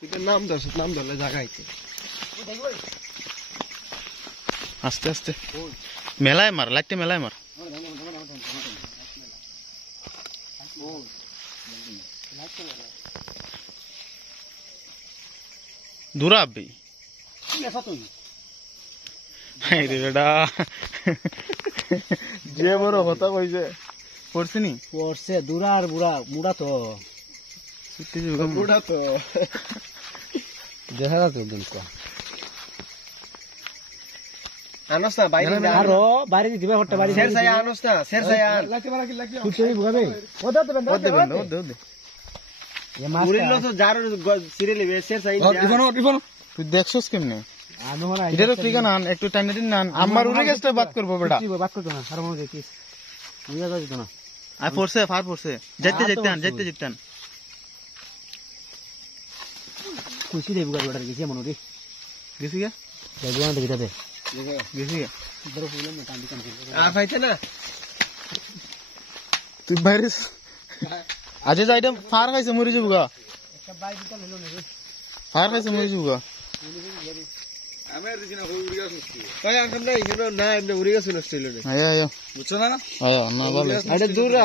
নাম ধরলে জাগাইছে আস্তে আস্তে মেলায় মার লাইটে মেলায় মার দূরা আবি বেটা যে বড় কথা কইছে পড়ছিনি পড়ছে দূরা আর বুড়া মুড়া তো বুড়া তো দেখা যাচ্ছে একদম আনস না বাইরে আরো বাইরে দিবে হট্টা বাড়ি শের ছায়া আনস না শের ছায়া খুচুরি বুগাবে ও দে এ মাছ উড়িল তো যার সিরে লিবে শের ছায়া তুই দেখছস কেমনে আমি মনে হয় এটা তো ঠিক না একটু টাইনে দিন না আমার উড়ে গেছে বাত করব বেটা বাত করতো না আর মনে দেখিস উড়ে যাচ্ছে না আর পড়ছে ফার পড়ছে যাইতে খুশি দেবো গাড়ি ওটা গেছি মনে রে গেছি গা যাবো না দেখি যাবে গেছি গা বড় ফুলে না কান্দি আ পাইছে না তুই বাইরে আজে যাইটা ফার খাইছে মরি যাবো গা একটা বাইক দিতে হলো না রে ফার খাইছে মরি যাবো গা আমি আর দিছি না উড়ে গেছে কই আনকাম না এখানে না এমনি উড়ে গেছে নষ্ট হইলো না আয়া বুঝছো না আয়া না ভালো আরে দূরা